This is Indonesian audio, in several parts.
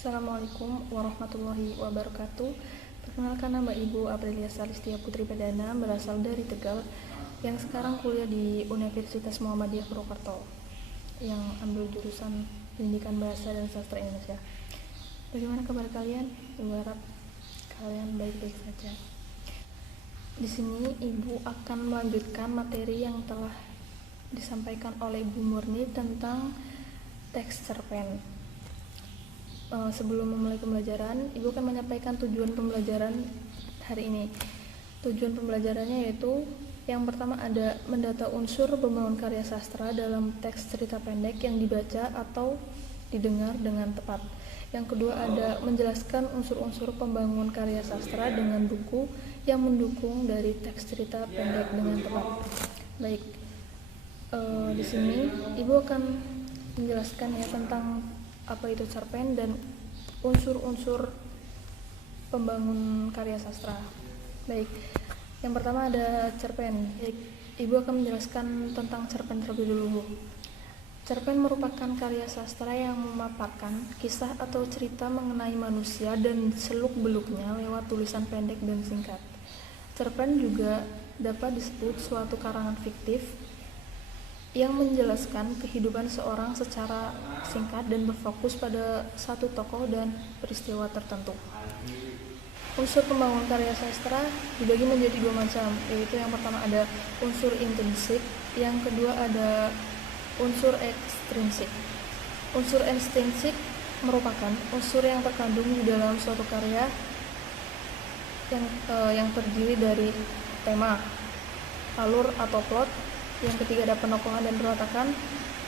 Assalamualaikum warahmatullahi wabarakatuh. Perkenalkan, nama Ibu Aprilia Salistia Putri Perdana, berasal dari Tegal, yang sekarang kuliah di Universitas Muhammadiyah Purwokerto, yang ambil jurusan Pendidikan Bahasa dan Sastra Indonesia. Bagaimana kabar kalian? Ibu harap kalian baik-baik saja. Di sini Ibu akan melanjutkan materi yang telah disampaikan oleh Ibu Murni tentang teks cerpen. Sebelum memulai pembelajaran, Ibu akan menyampaikan tujuan pembelajaran hari ini. Tujuan pembelajarannya yaitu yang pertama ada mendata unsur pembangun karya sastra dalam teks cerita pendek yang dibaca atau didengar dengan tepat. Yang kedua ada menjelaskan unsur-unsur pembangun karya sastra dengan buku yang mendukung dari teks cerita pendek dengan tepat. Baik, di sini Ibu akan menjelaskan ya tentang apa itu cerpen dan unsur-unsur pembangun karya sastra. Baik, yang pertama ada cerpen. Baik, Ibu akan menjelaskan tentang cerpen terlebih dulu. Cerpen merupakan karya sastra yang memaparkan kisah atau cerita mengenai manusia dan seluk-beluknya lewat tulisan pendek dan singkat. Cerpen juga dapat disebut suatu karangan fiktif yang menjelaskan kehidupan seorang secara singkat dan berfokus pada satu tokoh dan peristiwa tertentu. Unsur pembangun karya sastra dibagi menjadi dua macam, yaitu yang pertama ada unsur intrinsik, yang kedua ada unsur ekstrinsik. Unsur ekstrinsik merupakan unsur yang terkandung di dalam suatu karya yang terdiri dari tema, alur atau plot. Yang ketiga ada penokohan dan perwatakan.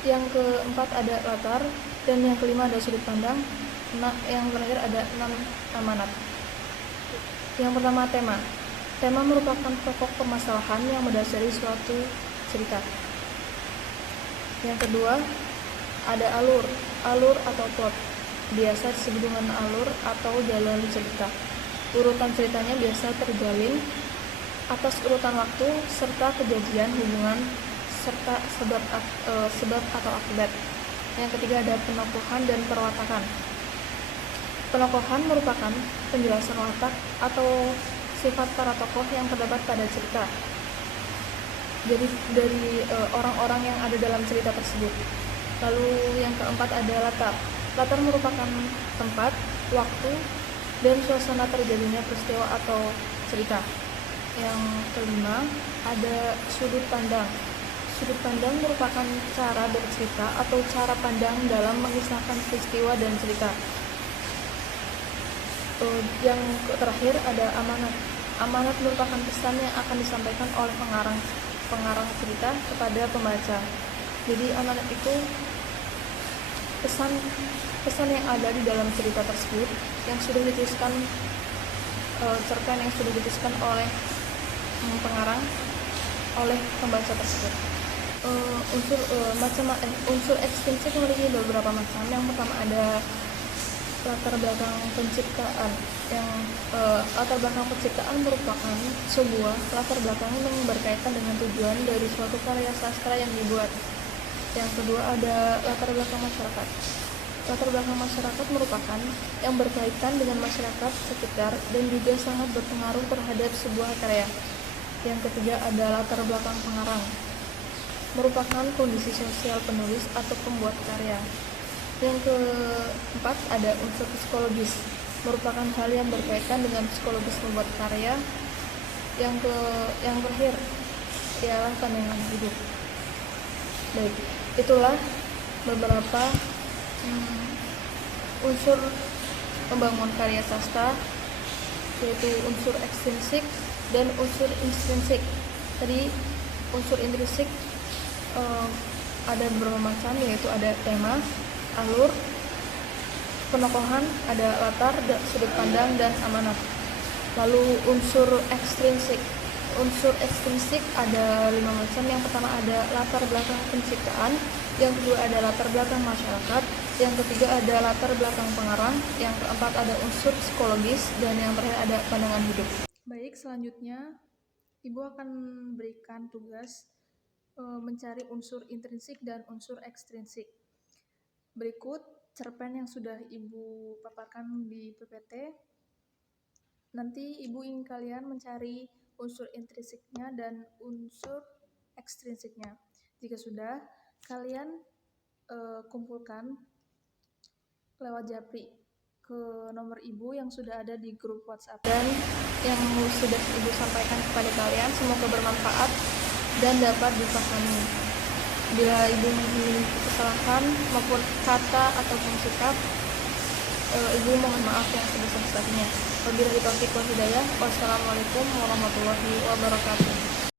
Yang keempat ada latar, dan yang kelima ada sudut pandang. Yang terakhir ada 6 amanat. Yang pertama tema. Tema merupakan pokok permasalahan yang mendasari suatu cerita. Yang kedua ada alur. Alur atau plot biasa disebut dengan alur atau jalan cerita. Urutan ceritanya biasa terjalin atas urutan waktu serta kejadian, hubungan, serta sebab atau akibat. Yang ketiga ada penokohan dan perwatakan. Penokohan merupakan penjelasan watak atau sifat para tokoh yang terdapat pada cerita. Jadi dari orang-orang yang ada dalam cerita tersebut. Lalu yang keempat ada latar. Latar merupakan tempat, waktu, dan suasana terjadinya peristiwa atau cerita. Yang kelima ada sudut pandang. Sudut pandang merupakan cara bercerita atau cara pandang dalam mengisahkan peristiwa dan cerita. Yang terakhir ada amanat. Amanat merupakan pesan yang akan disampaikan oleh pengarang cerita kepada pembaca. Jadi amanat itu pesan yang ada di dalam cerita tersebut yang sudah dituliskan, cerpen yang sudah dituliskan oleh pengarang oleh pembaca tersebut. Unsur ekstrinsik memiliki beberapa macam. Yang pertama ada latar belakang penciptaan. Yang latar belakang penciptaan merupakan sebuah latar belakang yang berkaitan dengan tujuan dari suatu karya sastra yang dibuat. Yang kedua ada latar belakang masyarakat. Latar belakang masyarakat merupakan yang berkaitan dengan masyarakat sekitar dan juga sangat berpengaruh terhadap sebuah karya. Yang ketiga ada latar belakang pengarang, merupakan kondisi sosial penulis atau pembuat karya. Yang keempat ada unsur psikologis, merupakan hal yang berkaitan dengan psikologis pembuat karya. Yang terakhir ialah pandangan hidup. Baik, itulah beberapa unsur pembangun karya sastra, yaitu unsur ekstrinsik dan unsur intrinsik. Tadi unsur intrinsik ada beberapa macam, yaitu ada tema, alur, penokohan, ada latar, sudut pandang, dan amanat. Lalu unsur ekstrinsik ada 5 macam. Yang pertama ada latar belakang penciptaan, yang kedua ada latar belakang masyarakat, yang ketiga ada latar belakang pengarang, yang keempat ada unsur psikologis, dan yang terakhir ada pandangan hidup. Baik, selanjutnya Ibu akan berikan tugas mencari unsur intrinsik dan unsur ekstrinsik. Berikut cerpen yang sudah Ibu paparkan di PPT. Nanti Ibu ingin kalian mencari unsur intrinsiknya dan unsur ekstrinsiknya. Jika sudah, kalian kumpulkan lewat Japri ke nomor Ibu yang sudah ada di grup WhatsApp. Dan yang sudah Ibu sampaikan kepada kalian semoga bermanfaat dan dapat dipahami. Bila Ibu memiliki kesalahan maupun kata ataupun sikap, Ibu mohon maaf yang sebesar-besarnya. Wabillahi taufiq wal hidayah. Wassalamualaikum warahmatullahi wabarakatuh.